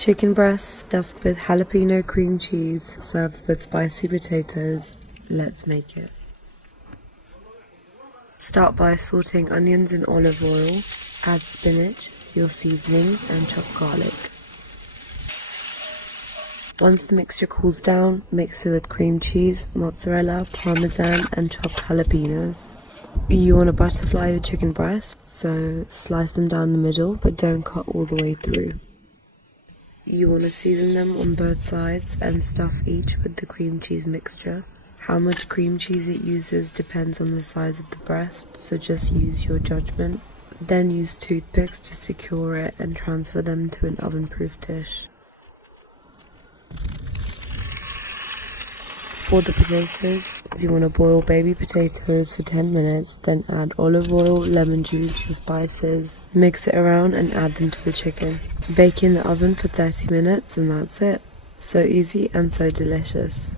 Chicken breast stuffed with jalapeno cream cheese, served with spicy potatoes. Let's make it. Start by sautéing onions in olive oil. Add spinach, your seasonings, and chopped garlic. Once the mixture cools down, mix it with cream cheese, mozzarella, parmesan, and chopped jalapeños. You want to butterfly your chicken breasts, so slice them down the middle, but don't cut all the way through. You want to season them on both sides and stuff each with the cream cheese mixture. How much cream cheese it uses depends on the size of the breast, so just use your judgment. Then use toothpicks to secure it and transfer them to an oven-proof dish. For the potatoes, you want to boil baby potatoes for 10 minutes, then add olive oil, lemon juice, and spices. Mix it around and add them to the chicken. Bake in the oven for 30 minutes and that's it. So easy and so delicious.